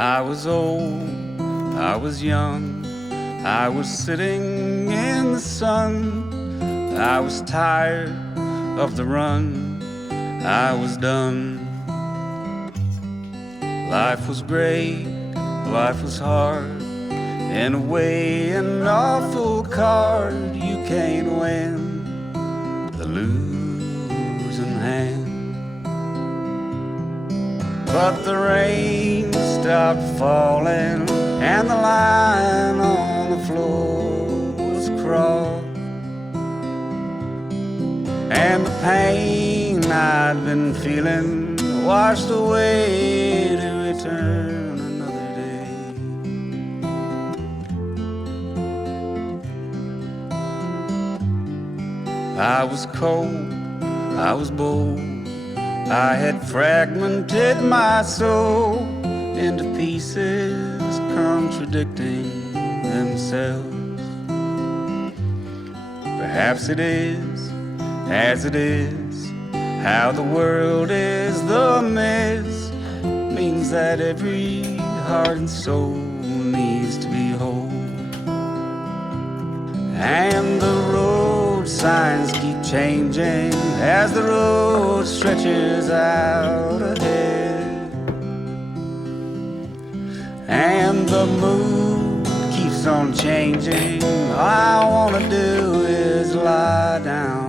I was old, I was young, I was sitting in the sun. I was tired of the run, I was done. Life was great, life was hard, in a way an awful card. You can't win the losing hand. But the rain stopped falling and the line on the floor was crossed, and the pain I'd been feeling washed away to return another day. I was cold, I was bold, I had fragmented my soul into pieces contradicting themselves. Perhaps it is, as it is, how the world is the mess, means that every heart and soul needs to be whole. And the road signs keep changing as the road stretches out ahead, and the mood keeps on changing. All I wanna do is lie down